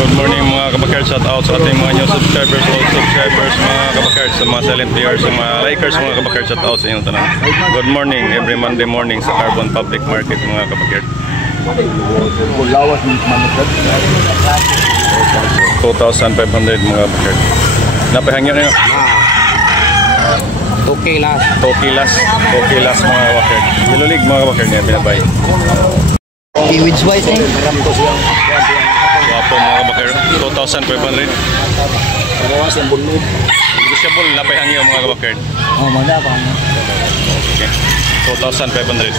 Good morning mga kabakard, shout out sa ating mga new subscribers, old subscribers, mga kabakard, sa mga silent viewers, sa mga likers, mga kabakard, shout out sa inyong tanan. Good morning every Monday morning sa Carbon Public Market mga kabakard. 2,500 mga kabakard. Napahangyo na yun. Tokilas. Tokilas mga kabakard. Ilulig mga kabakard niya, binabay. Kiwits white eh. Wapo mga kabakard, 2,500. Negotiable, napahangyo mga kabakard. Oh, magda pa. Okay. 2,500.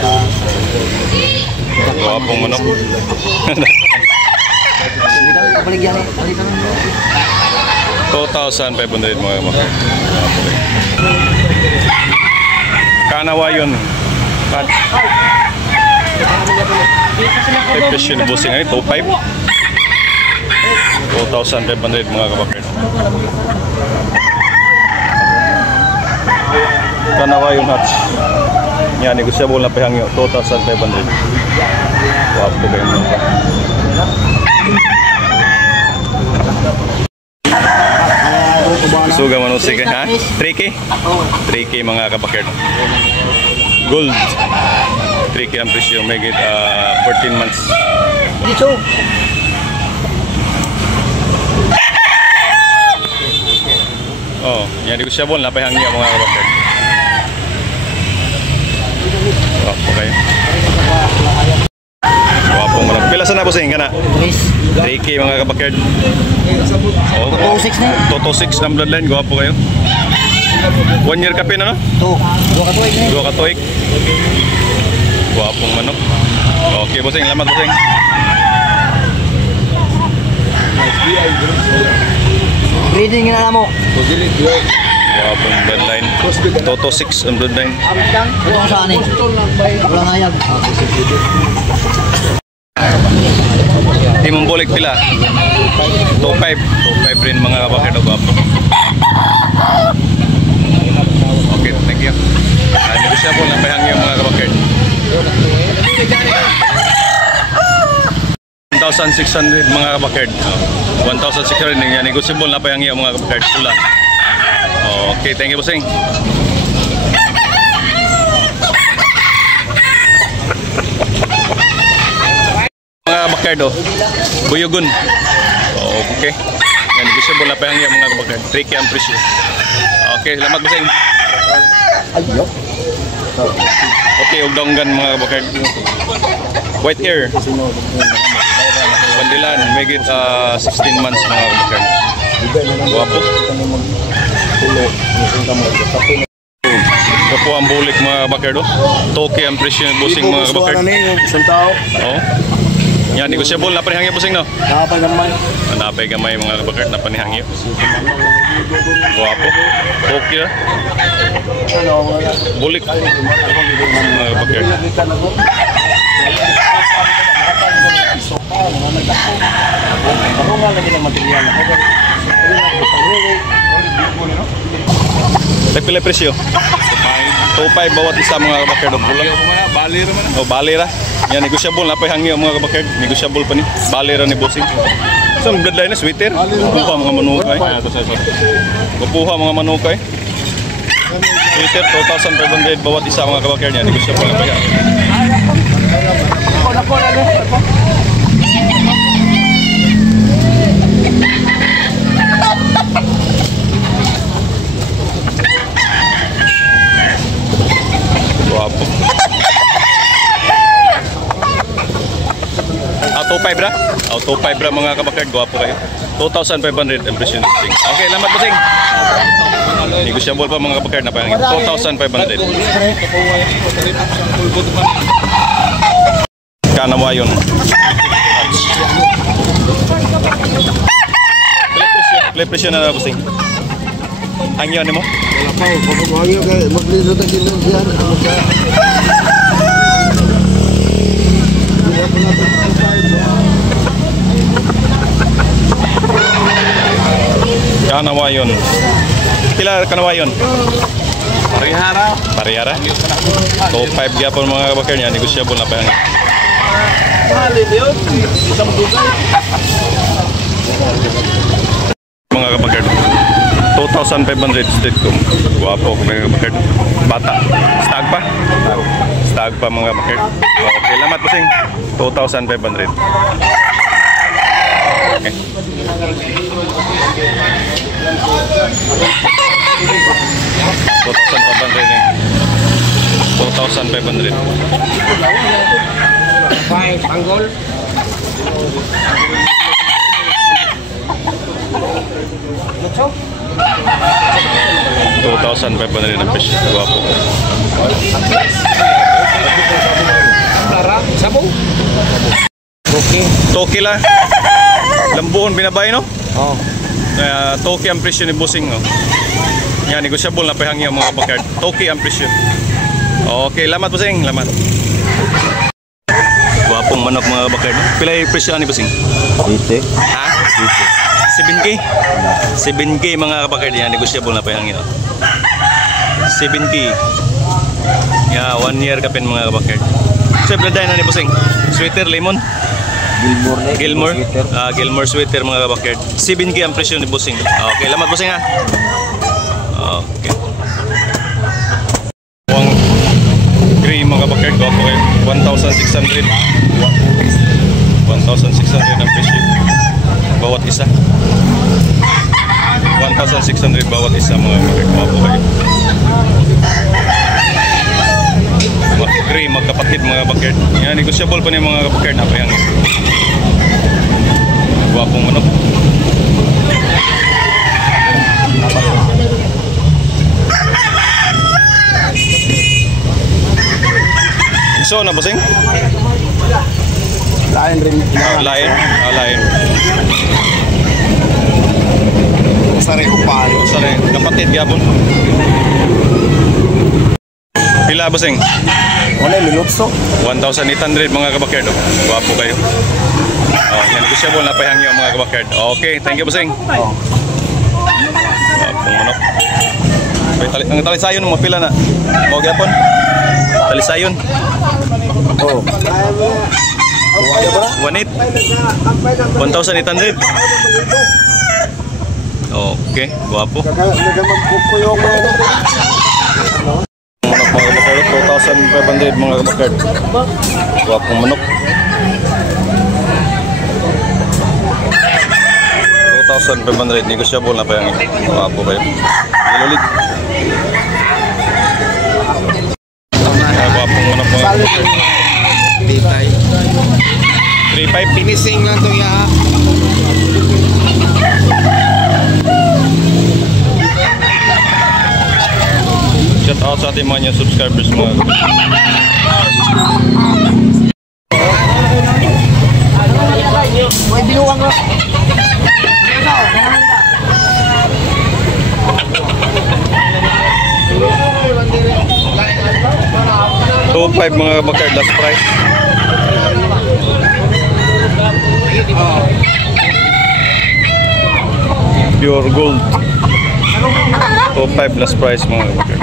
Wapong manok. 2,500 mga kabakard. Kanawayon. Presyo na busing ay 2,500. 2,500 mga kabakard. Kanawayon hatch. Yan, negosyable na pahangyo, 2,500. Wapo kayo mga. Suga manusik ha? 3K? 3K mga kabakard. Gold. 3K ang presyo, may 14 months. Dito. Oh, yan negosyable na pahangyo mga kabakard. Wapo kayo. Wapong malang. Pila sa nabusing ka na? 3K mga kabakard. Oh, 206 na. 206 ang bloodline. Gwapo kayo. 1 year kape na no? 2 2 katuig. Gwapong manok. Okay, bossing. Lamat, bossing. Breeding na mo. Gwapong bloodline. 206 ang bloodline. Ito saan eh? Walang ayag. Timong bulik pila? 2,500. 2,500 rin mga kabakard. Gwapo. Okay, thank you. Negosyable na pahangyo mga kabakard. 1,600 mga kabakard. 1,600 nga negosyable na pahangyo mga kabakard. Pula. Okay, thank you bossing. Mga kabakard Buyugon. Okay. Nga negosyable na pahangyo mga kabakard. 3K ang presyo. Okay, salamat bossing. Ayo. Okay, ugdonggan mga kabakard. White hair. Bandilan, may 16 months mga kabakard. Guwapo. Guwapo ang bulik mga kabakard. Toke ang presyo ng busing mga kabakard. Oo. Yan, negosyable na panihangyo busing no? Napay gamay mga kabakard na panihangyo. Guwapo. Toke bulik mga kabakard. Nagpila presyo? 2,500 bawat isa mga kabakard. Oh, balira. Yan, negosyable na pahangyo mga kabakard. Negosyable pa ni. Balira ni bossing. So, bloodline na sweater. Kupuha mga manukay. Kupuha mga manukay. Sweater, 2,500 bawat isa mga kabakard niya. Negosyable na pahangyo. Guwapo. 2,500 ra? 2,500 ra mga kabakard. Guwapo kayo. 2,500 impression. Okay, lamat bossing. Negosyable pa mga kabakard na pahangyo. 2,500. Kanawayon. Play presyo na bossing. Hangyo ni mo? Wala pa, hangyo kay maglilo ta din diyan. Kanawayon. Pila kanawayon? Parihara. Parihara? 2,500 gyapon mga kabakard niya. Negosyable na pahangyo. Mahal yun. Isang dugay. 2,500 street comb. Guwapo mga kabakerd. Bata. Stag pa? Stag pa mga kabakerd. Okay, lamat bossing. 2,500. Okay. 2,500. Panggol. 2,500 ang fish. Guwapo. Sabong. Okay. Toki la. Lambuhon binabay no? Oh. Toki ang presyo ni bossing no. Yan, negosyable na pahangi ang mga bakard. Toki ang presyo. Okay, lamat bossing, lamat. Guwapong manok mga bakard. Pila yung presyo ni bossing? Ite. Ha? 7K? 7K mga bakard yan, negosyable na pahangi no. 7K. Ya, 1 year kapin mga bakard. So, bladay na ni bossing. Sweater lemon. Gilmore. Gilmore sweater mga kabakerd. 7K ang presyo ni bossing. Okay, lamat bossing ha. Okay. Huwag gray mga kabakerd. Guwapo kayo. 1,600. 1,600 ang presyo. Bawat isa. 1,600 bawat isa mga kabakerd. Guwapo kayo. Gray, magkapatid mga kabakerd. Yan, negosyable pa niya mga kabakerd. Napayang guwapong manok. So na bossing? Lain rin. Lain. Lain. Sari ko pali. Sari, kapatid gyapon. Pila bossing? Wala minutso. 1,800 mga kabakerd. Guwapo kayo. Yan, negosyable na pahangi ang mga kabakerd. Okay, thank you bossing. Guwapong manok. Ang talisayon mo pila na? Mo gyapon? Talisayon. Oh. 1,800. 1,800. Okay, guwapo. Nagamagkukuyo mo. Manok mga kabakerd, 2,500 mga kabakerd. Guwapong manok. 2,500, negosyable na pa yung guwapo kayo. Ilulig. Guwapong manok mga kabakerd. Bitay. 3,500. Finishing lang to ya. Shout out sa ating mga new subscribers mga May binuwang mo. 2,500 mga kabakerd, last price. Pure gold. 2,500 last price mga kabakerd.